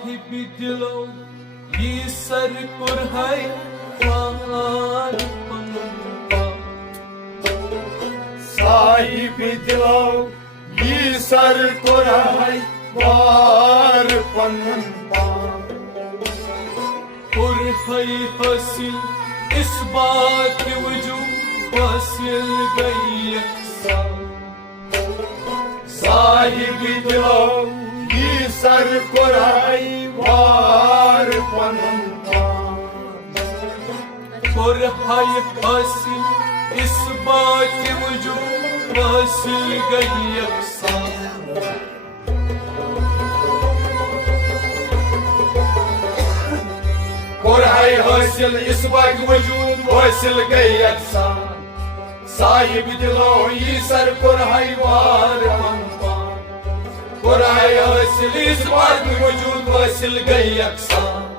साहिब दिलो ये सर कुरहाई वार पनुपा साहिब दिलो ये सर कुरहाई वार पनुपा कुरहाई हसी इस बात के वजूद हासिल गई अक्सर साहिब दिलो ये सर कुरहाई वार पनुपा कुरहाई हसी इस बात के वजूद हासिल गई अक्सर कुरहाई हासिल इस बात के वजूद हासिल गई अक्सर साहिब दिलो ये सर कुरहाई वार पनुपा कुरहाई हासिल इस बात के वजूद हासिल गई अक्सर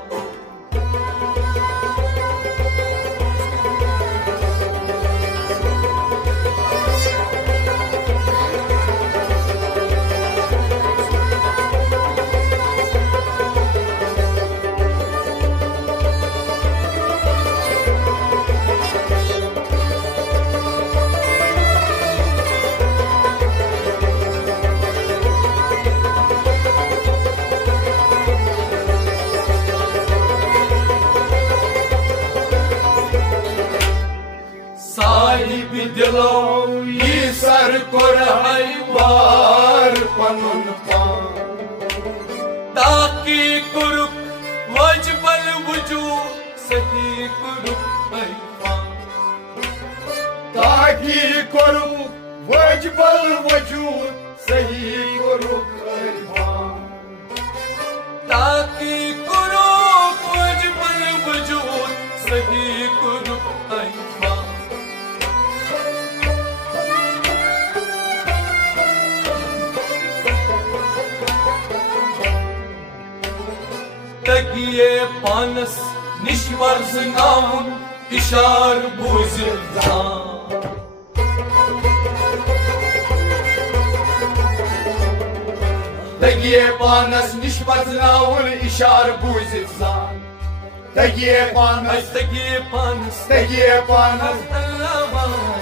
साहिब दिलो ये सर कुरहाई वार पनुपा ताकि कुरुक वजबल वजूद सही कुरुक पैफान ताकि करू वजबल वजूद सही करू ताकि कुरुक वजबल वजूद सही कुरुक पैफान तगिए पानस निष्वर्ज नाम इशार बूझिल तगिए पानस निष्वर्ज नाम इशार बूझिल तगिए पानस तगिए पानस तगिए पानस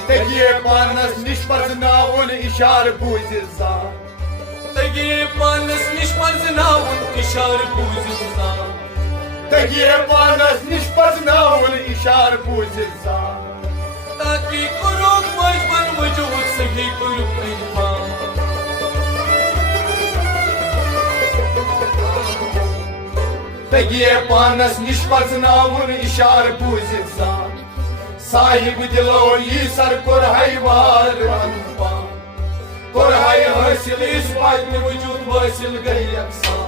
तगिए पानस निष्वर्ज नाम इशार बूझिल तगिए पानस निष्वर्ज नाम इशार बूझिल तगिए पानस निष्वर्ज नाम इशार बूझिल ताकि कुरुक वजबल वजूद सही कुरुक पैफान तगिए पानस निष्वर्ज नाम इशार बूझिल साहिब दिलो ये सर कुरहाई वार पनुपा कुरहाई हासिल इस बात के वजूद हासिल गई अक्सर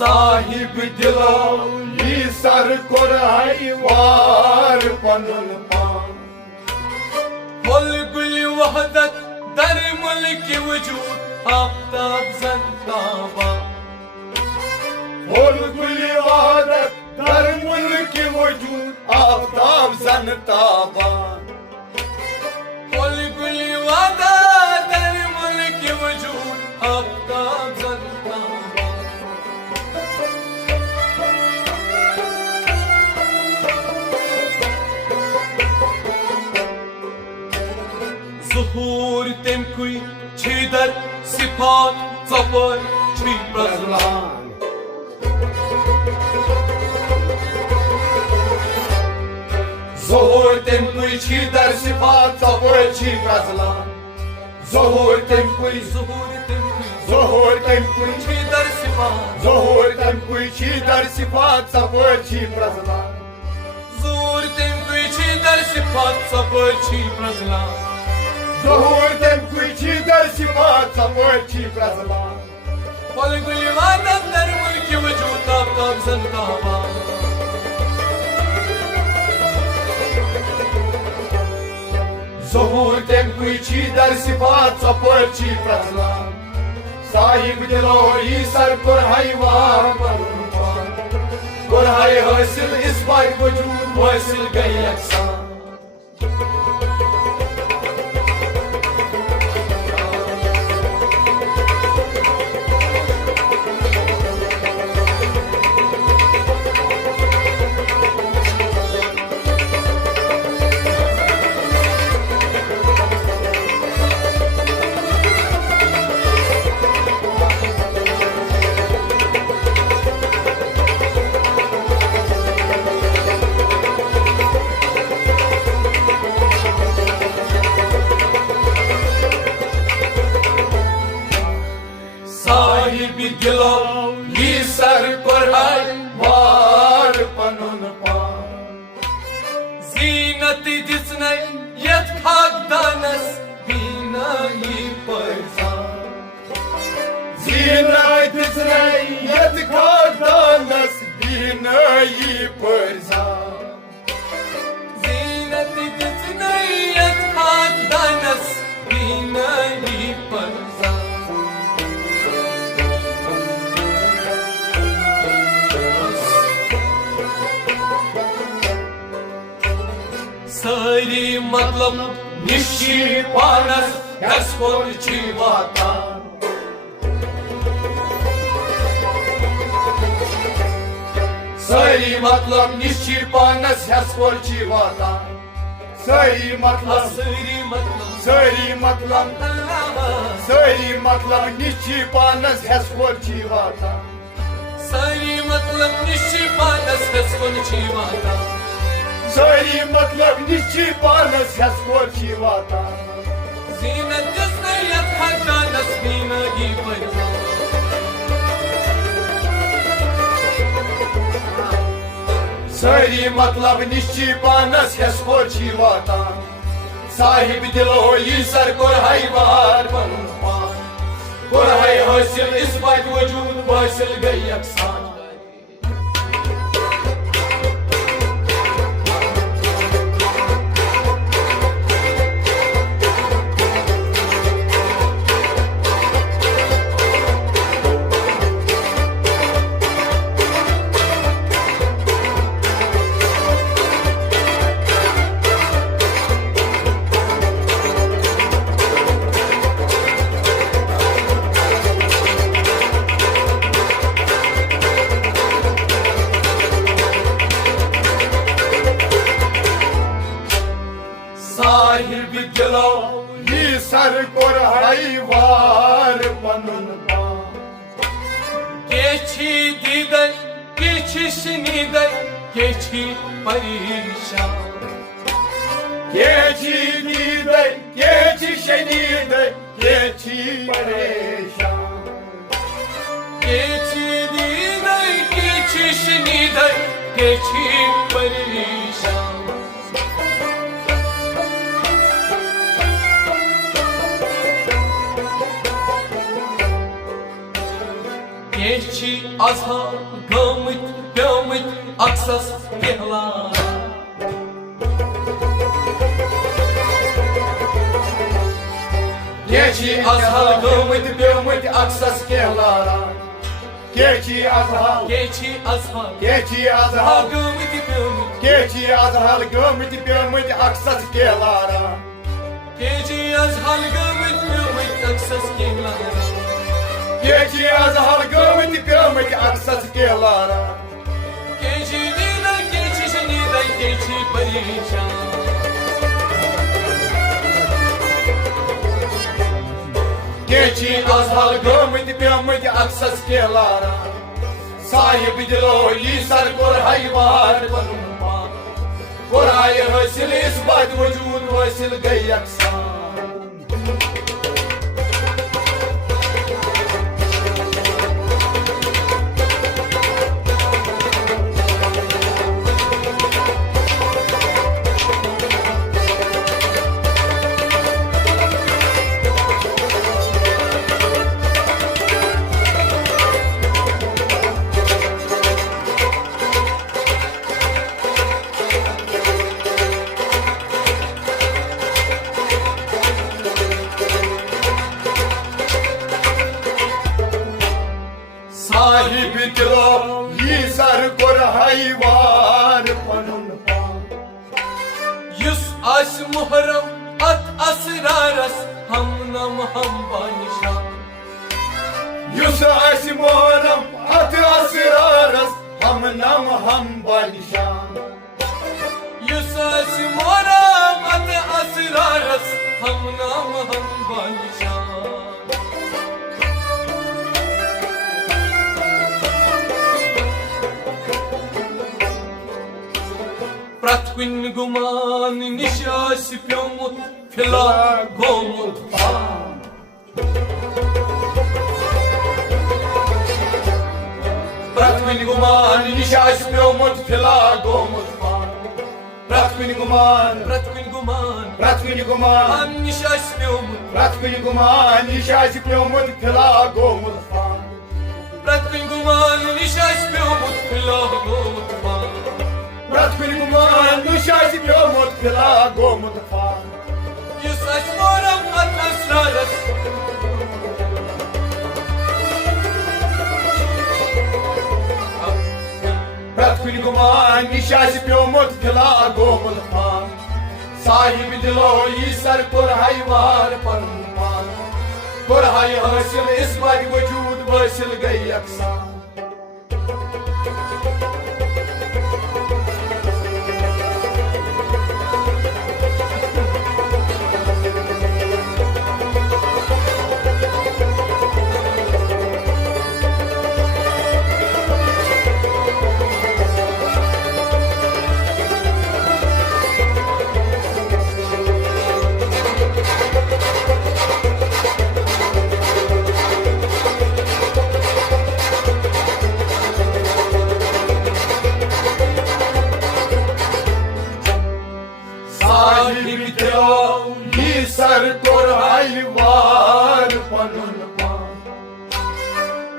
साहिब दिलो ये सर कुरहाई वार पनुपा फुल गुल वहदत दर मुल्क वजूद आफ्ताब ज़ंताबा फुल गुल वहदत दर मुल्क वजूद आफ्ताब ज़ंताबा फुल गुल वहदत दर मुल्क वजूद आफ्ताब ज़ंताबा ظهور تمكوي چیدر صفات صبر چی برزلان ظهور تمكوي چیدر صفات صبر چی برزلان ظهور تمكوي ظهور تمكوي چیدر صفات ظهور تمكوي چیدر صفات صبر چی برزلان ظهور تمكوي چیدر صفات صبر چی برزلان ظهور تمكوی چی در صفات صفات چی پرزمان والگل وادم در ملک وجود تاب تاب زن تابان ظهور تمکوی چی در صفات صفات چی پرزمان صاحب دلوی سر پر حیوان برهای حاصل اثبات وجود حاصل گئی یکسان साहिब दिलो ये सर पर वार पनुन पान जीनत जिसने यत खाकदानस बीना ये परसा जीनत जिसने यत खाकदानस बीना ये परसा जीनत जिसने यत खाकदानस बीना ये परसा सारी मतलब निशी पानस हस्कोल चीवाता सारी मतलब निशी पानस हस्कोल चीवाता सारी मतलब निशी पानस हस्कोल चीवाता सारी मतलब निशी पानस हस्कोल चीवाता सारी मतलब निश्ची पानस हस्कोर छी वाता जीनत जिसने यत खाकदानस बीना ये परसा सारी मतलब निश्ची पानस हस्कोर छी वाता साहिब दिलो ये सर कोर हाइवार पनुन पान कोर हाय हासिल इस्बात वजूद हासिल गई अक्सान साहिब दिलो ये सर कोर हाइवार पनुन पान केछी दीदर केछी शनीदर केछी परेशान केची दीदर केची शनीदर केची परेशान केछी दीदर केछी शनीदर केछी परेशान केछी azha gamit gamit aksas pehla केची azhal gömüt gömüt aksas kehlara केची azhal केछी azha केची azhal gamit gamit केची azhal gömüt gömüt aksas kehlara केछी azha gamit gamit aksas pehla केची azhal gömüt gömüt aksas kehlara केछी दीदर केछी शनीदर केछी परेशान केची azhal gömüt gömüt aksas kehlara sahip dilo yi sar kor hayvar panun pan kor hay hasil isbat vücud hasil gay aksan हाईवार Panun पान use आस मुहर्रम अत असरारस हम नम हम बानिशान use आस मोहरम अत असरारस हम नम हम बानिशान युस आस मुहर्रम अत असरारस हम नम हम बानिशान Prat kun guman nishas pyomut phila gomut pan Prat kun guman nishas pyomut phila gomut pan Prat kun guman nishas pyomut Prat kun guman nishas pyomut phila gomut pan Prat kun guman nishas pyomut phila gomut pan Prat kun guman nishas pyomut phila gomut pan Yus as moram at asraras Prat kun guman nishas pyomut phila gomut pan Sahib dilo isar kur hayvar panun pan Kur hay hasil isbat vujud vasil gayi aksan Sahib dilo isar kur hayvar panun pan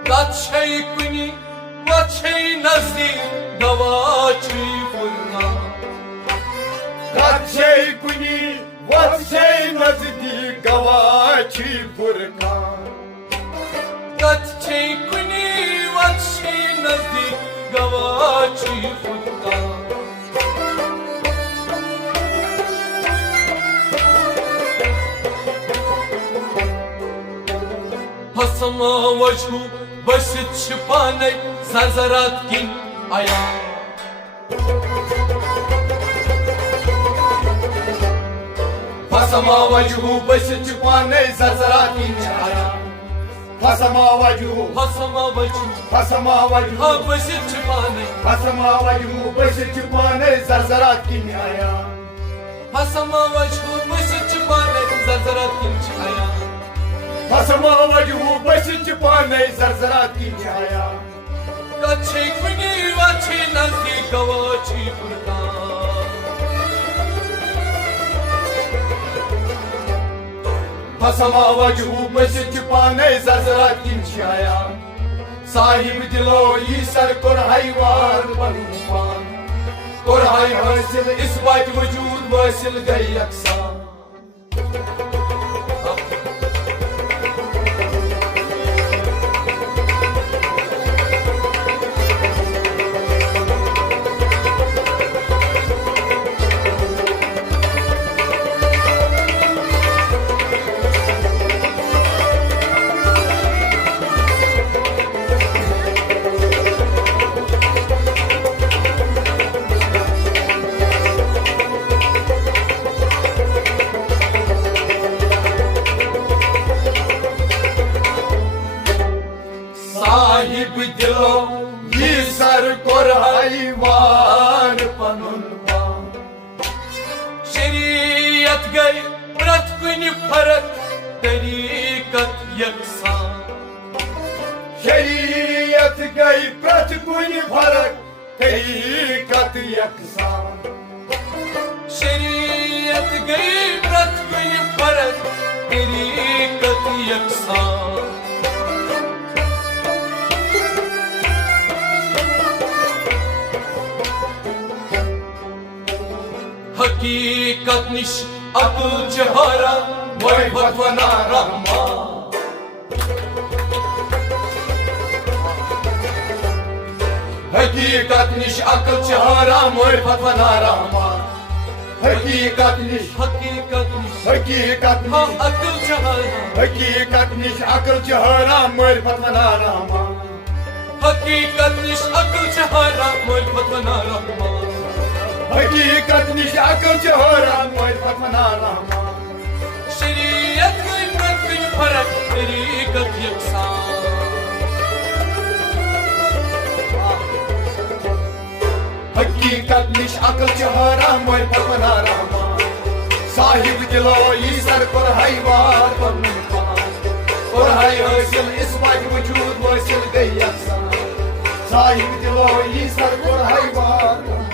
Gat şey kuni vat şey nazi gavachi furna Kat şey kuni vat şey nazdi gavachi furkan Gat şey kuni vat şey nazi gavachi furna Hasama vajhu basit çıpanay zarzarat kin aya Fasama vajhu basit chupane zarzarat ki chaya Fasama vajhu Hasama vajhu Fasama vajhu ha basit çıpanay Fasama vajhu basit chupane zarzarat ki chaya Hasama vajhu basit çıpanay zarzarat kin aya Fasama vajhu basit chupane zarzarat ki chaya Gat şey kuni vat şey nazi gavachi furna Fasama vajhu basit chupane zarzarat ki chaya Sahib dilo isar kur hayvar panun pan Kur hay hasil isbat vujud vasil gayi aksan Sahib dilo isar kur hayvar panun pan Şeriyat gay prat kuni farak tarikat yaksan Şeriyat gayi prat kuni farak tarikat yaksan Şeriyat gay prat kuni farak tarikat yaksan Hakikat niş akıl cehara vay vatvana rahman हकीकत निश अकल छ हराम मारिफत वना रहमान हकीकत निश हकीकत हकीकत हाँ निश अकल चहारा हकीकत निश अकल छ हराम मारिफत वना रहमान हकीकत निश अकल चहारा मारिफत वना रहमान हकीकत निश अकल छ हराम मारिफत वना रहमान शरीयत में प्रति फर्क तरीकत यकसान हकीकत निश अकल छ हराम मारिफत वना रहमान साहिब दिलो ई सर पर हैवार पर मुकान और है हासिल इस बात वजूद वासिल गई अफसान साहिब दिलो ई सर पर हैवार